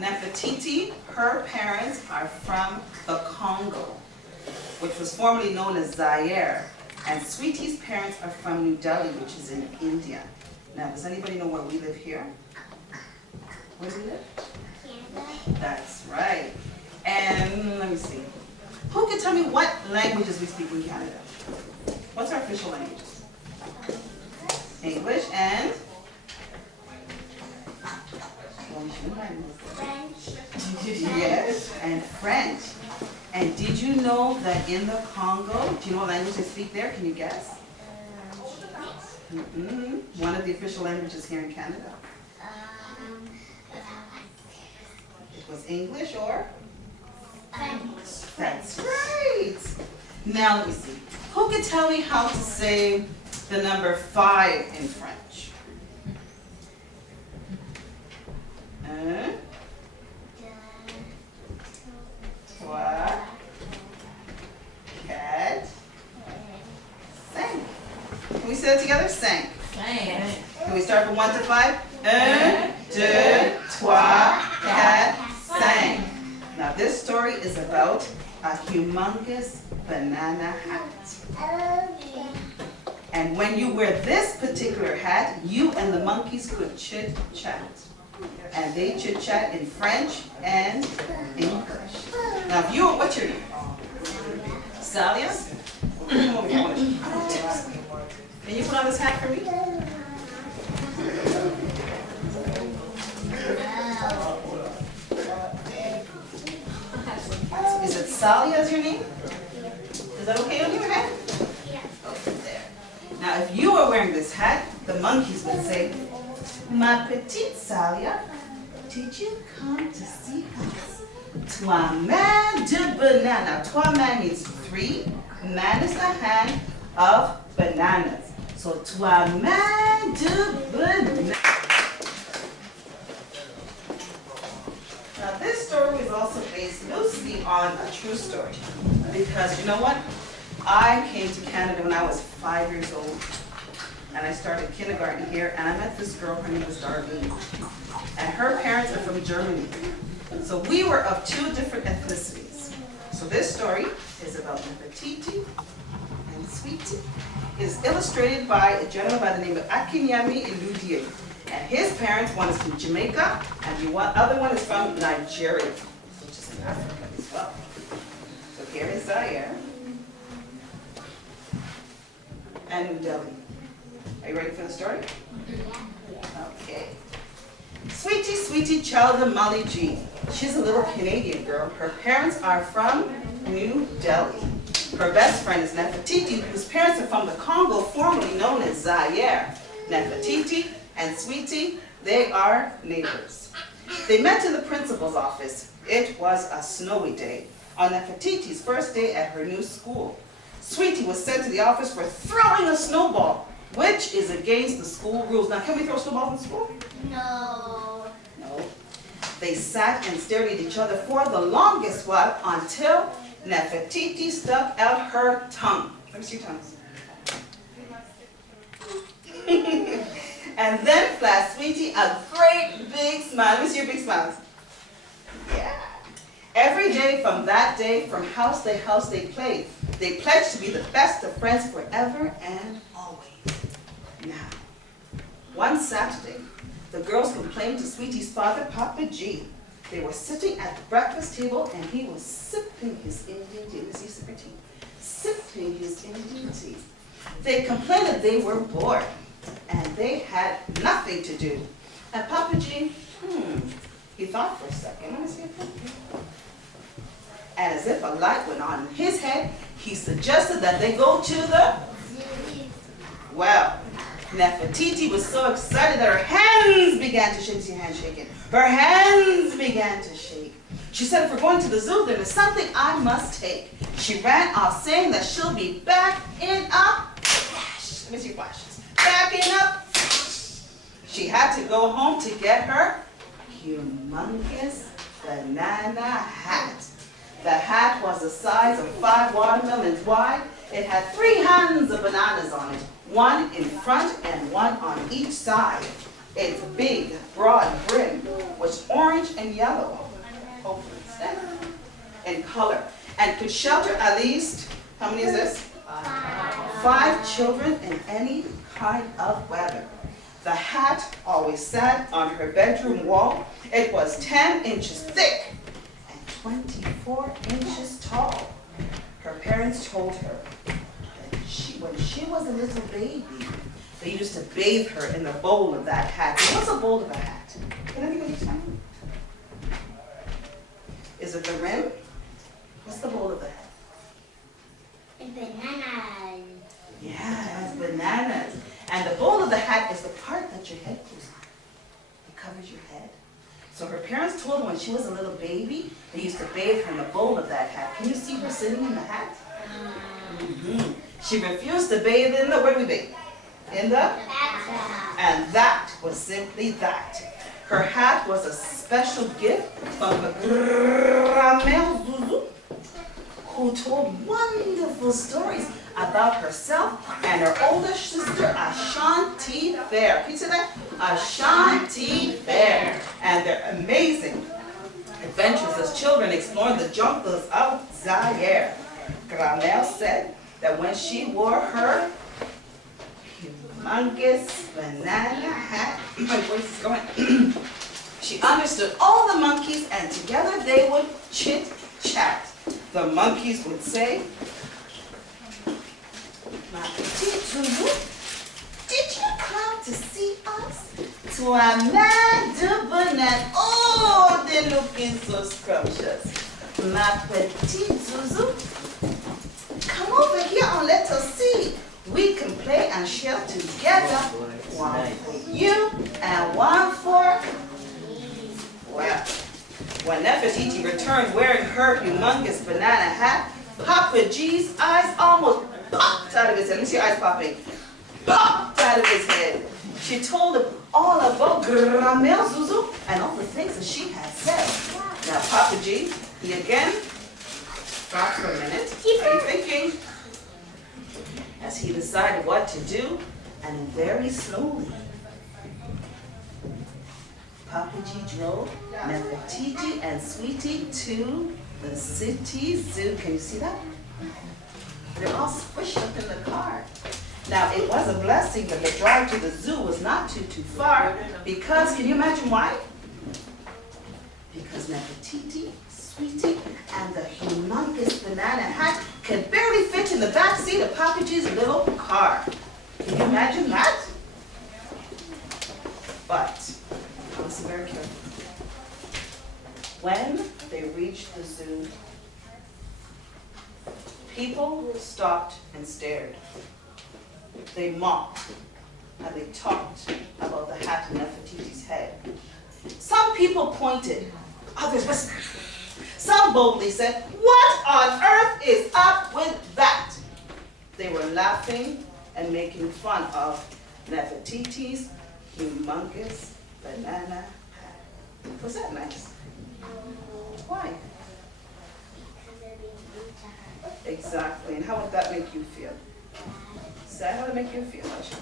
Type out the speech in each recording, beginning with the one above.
Nefertiti, her parents are from the Congo, which was formerly known as Zaire. And Sweetie's parents are from New Delhi, which is in India. Now, does anybody know where we live here? Where do we live? Canada. That's right. And let me see. Who can tell me what languages we speak in Canada? What's our official languages? English and? French. Yes, and French. And did you know that in the Congo, do you know what language they speak there? Can you guess? One of the official languages here in Canada. It was English or? French. That's right. Now let me see. Who can tell me how to say the number 5 in French? Trois, quatre, cinq. Can we say it together? Cinq. Can we start from 1 to 5? 1, 2, 3, 4, 5. Now this story is about a humongous banana hat. And when you wear this particular hat, you and the monkeys could chit-chat. And they chit-chat in French and English. Now, if you, what's your name? Salia? Come over here. Can you put on this hat for me? Is it Salia is your name? Is that okay on your hat? Yeah. Okay, there. Now, if you were wearing this hat, the monkeys would say, "Ma petite Salia, did you come to see us? Trois mains de banana." Trois mains means 3. Man is the hand of bananas. So, trois mains de banana. Now, this story is also based loosely on a true story. Because you know what? I came to Canada when I was 5 years old. And I started kindergarten here, and I met this girl, her name was Darlene. And her parents are from Germany. So we were of 2 different ethnicities. So this story is about Nefertiti and Sweetie. It is illustrated by a gentleman by the name of Akinyemi Iludie. And his parents, one is from Jamaica, and the other one is from Nigeria, which is in Africa as well. So here is Zaire and New Delhi. Are you ready for the story? Okay. Sweetie, Sweetie Chalda Molly G. She's a little Canadian girl. Her parents are from New Delhi. Her best friend is Nefertiti, whose parents are from the Congo, formerly known as Zaire. Nefertiti and Sweetie, they are neighbors. They met in the principal's office. It was a snowy day, on Nefertiti's first day at her new school. Sweetie was sent to the office for throwing a snowball, which is against the school rules. Now, can we throw snowballs in school? No. No. They sat and stared at each other for the longest while until Nefertiti stuck out her tongue. Let me see your tongues. And then flashed Sweetie a great big smile. Let me see your big smiles. Yeah. Every day from that day, from house to house they played. They pledged to be the best of friends forever and always. Now, one Saturday, the girls complained to Sweetie's father, Papa G. They were sitting at the breakfast table and he was sipping his Indian tea. Let's see, sip your tea. Sipping his Indian tea. They complained that they were bored and they had nothing to do. And Papa G, he thought for a second. Let me see it. And as if a light went on in his head, he suggested that they go to the zoo. Well, Nefertiti was so excited that her hands began to shake. See your hands shaking. Her hands began to shake. She said, if we're going to the zoo, then there's something I must take. She ran off saying that she'll be back in a flash. Let me see your flashes. Back in a flash. She had to go home to get her humongous banana hat. The hat was the size of 5 watermelons wide. It had 3 hands of bananas on it, one in front and one on each side. Its big, broad brim was was orange and yellow, in color, and could shelter at least, how many is this? 5 children in any kind of weather. The hat always sat on her bedroom wall. It was 10 inches thick and 24 inches tall. Her parents told her that when she was a little baby, they used to bathe her in the bowl of that hat. What's a bowl of a hat? Can anybody tell me? Is it the rim? What's the bowl of the hat? Bananas. Yeah, it's bananas. And the bowl of the hat is the part that your head goes on. It covers your head. So her parents told her when she was a little baby, they used to bathe her in the bowl of that hat. Can you see her sitting in the hat? Mm-hmm. She refused to bathe in the, where do we bathe? In the? And that was simply that. Her hat was a special gift from the Grand-mère Zuzu, who told wonderful stories about herself and her older sister, Ashanti Fair. Can you say that? Ashanti Fair. And their amazing adventures as children exploring the jungles of Zaire. Grand-mère said that when she wore her humongous banana hat, my voice is going, she understood all the monkeys and together they would chit-chat. The monkeys would say, "Ma petite Zuzu, did you come to see us? Toi, man de banane. Oh, they're looking so scrumptious. Ma petite Zuzu, come over here and let us see. We can play and share together. One for you and one for..." Well, when Nefertiti returned wearing her humongous banana hat, Papa G's eyes almost popped out of his head. Let me see your eyes popping. Popped out of his head. She told him all about Grand-mère Zuzu and all the things that she had said. Now, Papa G, he again stopped for a minute. Are you thinking? As he decided what to do, and very slowly, Papa G drove Nefertiti and Sweetie to the city zoo. Can you see that? They're all squished up in the car. Now, it was a blessing that the drive to the zoo was not too far because, can you imagine why? Because Nefertiti, Sweetie, and the humongous banana hat could barely fit in the back seat of Papa G's little car. Can you imagine that? But, listen very carefully. When they reached the zoo, people stopped and stared. They mocked and they talked about the hat on Nefertiti's head. Some people pointed, others whispered. Some boldly said, "What on earth is up with that?" They were laughing and making fun of Nefertiti's humongous banana hat. Was that nice? Why? Exactly. And how would that make you feel? Sad? How would it make you feel, Asha?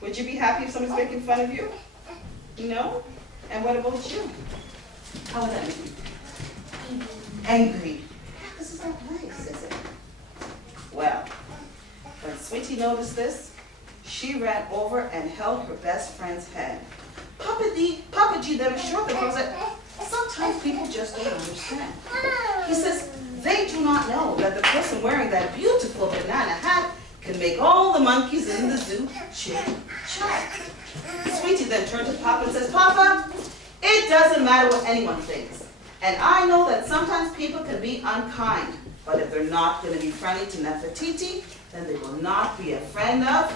Would you be happy if someone's making fun of you? No? And what about you? How would that make you feel? Angry. This is not nice, is it? Well, when Sweetie noticed this, she ran over and held her best friend's hand. Papa G then assured the girls that sometimes people just don't understand. He says, they do not know that the person wearing that beautiful banana hat can make all the monkeys in the zoo chit-chat. Sweetie then turned to Papa and says, "Papa, it doesn't matter what anyone thinks. And I know that sometimes people can be unkind, but if they're not going to be friendly to Nefertiti, then they will not be a friend of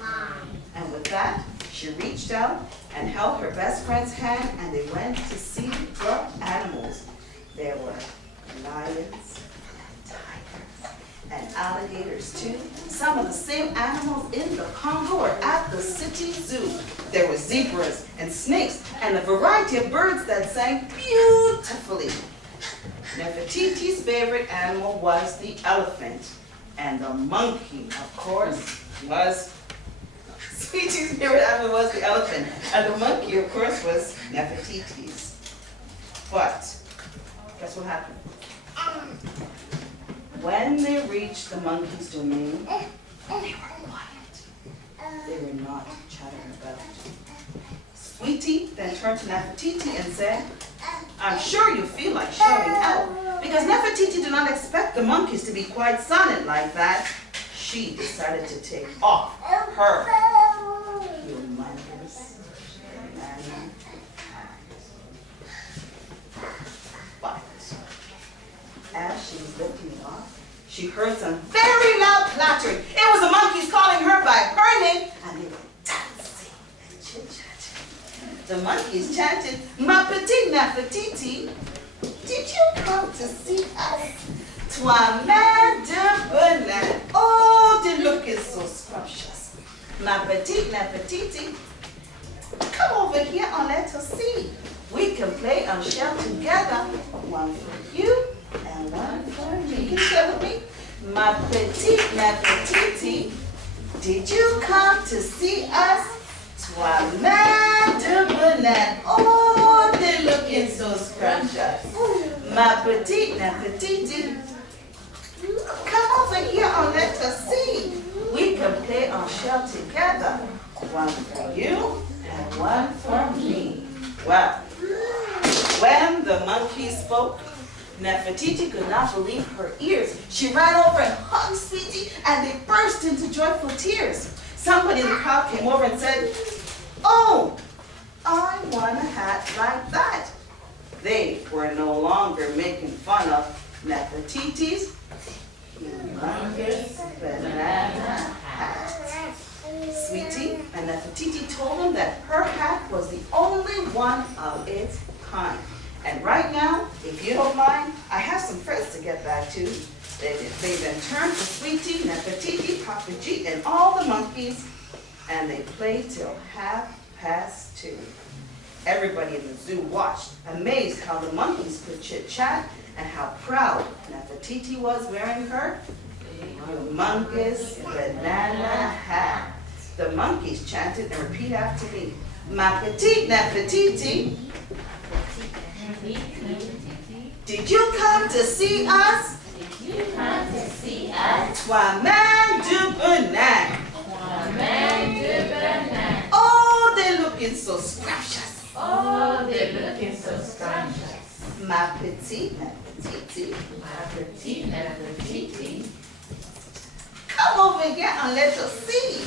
mine." And with that, she reached out and held her best friend's hand, and they went to see the animals. There were lions, tigers, and alligators too. Some of the same animals in the Congo are at the city zoo. There were zebras and snakes and a variety of birds that sang beautifully. Nefertiti's favorite animal was the elephant, and the monkey, of course, was Sweetie's favorite animal was the elephant, and the monkey, of course, was Nefertiti's. But guess what happened? When they reached the monkey's domain, they were quiet. They were not chattering about it. Sweetie then turned to Nefertiti and said, I'm sure you feel like shouting out, because Nefertiti did not expect the monkeys to be quite silent like that. She decided to take off her humongous banana hat. But as she was lifting it off, she heard some very loud clattering. It was the monkeys calling her by her name, and they were dancing and chit-chatting. The monkeys chanted, Ma petite Nefertiti, did you come to see us? Toi-même de Berlin. Oh, the look is so scrumptious. Ma petite Nefertiti, come over here and let us see. We can play and share together. One for you and one for me. You can share with me. Ma petite Nefertiti, did you come to see us? Toi-même de Berlin. Oh, they're looking so scrumptious. Ma petite Nefertiti, come over here and let us see. We can play and share together. One for you and one for me. Well, when the monkey spoke, Nefertiti could not believe her ears. She ran over and hugged Sweetie, and they burst into joyful tears. Somebody in the crowd came over and said, oh, I want a hat like that. They were no longer making fun of Nefertiti's humongous banana hat. Sweetie and Nefertiti told them that her hat was the only one of its kind. And right now, if you don't mind, I have some friends to get back to. They then turned to Sweetie, Nefertiti, Papa G, and all the monkeys, and they played till 2:30. Everybody in the zoo watched, amazed how the monkeys could chit-chat and how proud Nefertiti was wearing her humongous banana hat. The monkeys chanted and repeated after me. Ma petite Nefertiti, did you come to see us? Did you come to see us? Toi-même de Berlin. Toi-même de Berlin. Oh, they're looking so scrumptious. Oh, they're looking so scrumptious. Ma petite Nefertiti, Ma petite Nefertiti, come over here and let us see.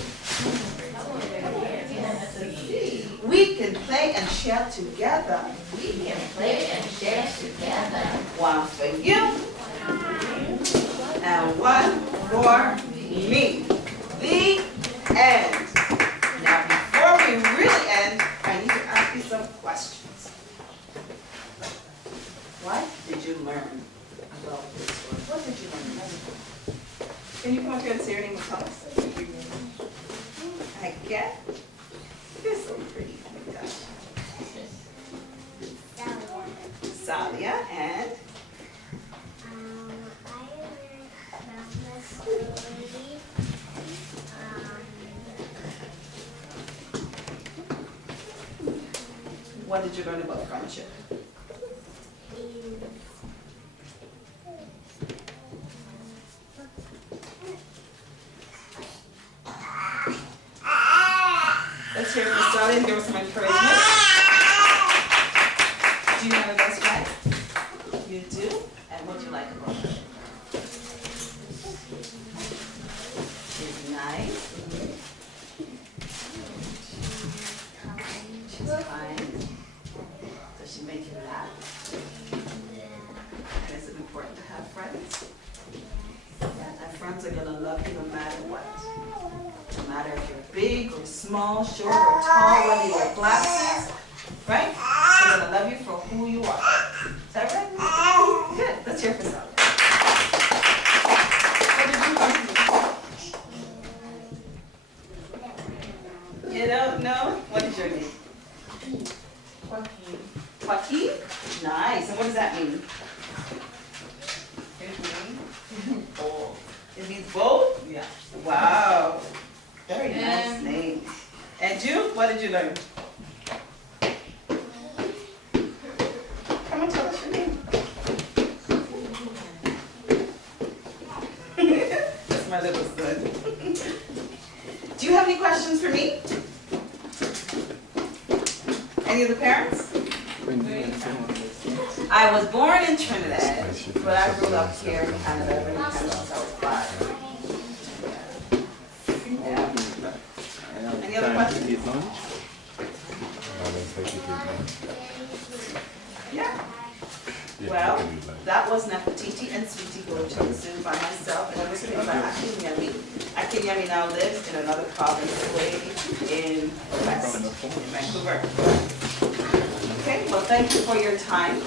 come over here and let us see. We can play and share together. We can play and share together. One for you and one for me. The end. Now, before we really end, I need to ask you some questions. What did you learn about this word? What did you learn? Can you come up here and say your name and tell us? I get. You're so pretty. Oh my gosh. Salia and I learned from the story. what did you learn about friendship? Let's hear it for Salia and give her some encouragement. Do you have a best friend? You do? And what do you like about her? She's nice. She's kind. Does she make you laugh? And is it important to have friends? Yeah, and friends are gonna love you no matter what. No matter if you're big or small, short or tall, whether you wear glasses, right? They're gonna love you for who you are. Is that right? Good. Let's hear it for Sally. What did you learn? You don't know? What is your name? Joaquin. Joaquin? Nice. And what does that mean? Bold. It means bold? Yeah. Wow. Very nice name. And you, what did you learn? Come and tell us your name. That's my little son. Do you have any questions for me? Any of the parents? I was born in Trinidad, but I grew up here in Canada, in Canada since I was 5. Yeah. Any other questions? Yeah. Well, that was Nefertiti and Sweetie going to the zoo by myself, and everything by Akinyemi. Akinyemi now lives in another province away in West, in Vancouver. Okay, well, thank you for your time.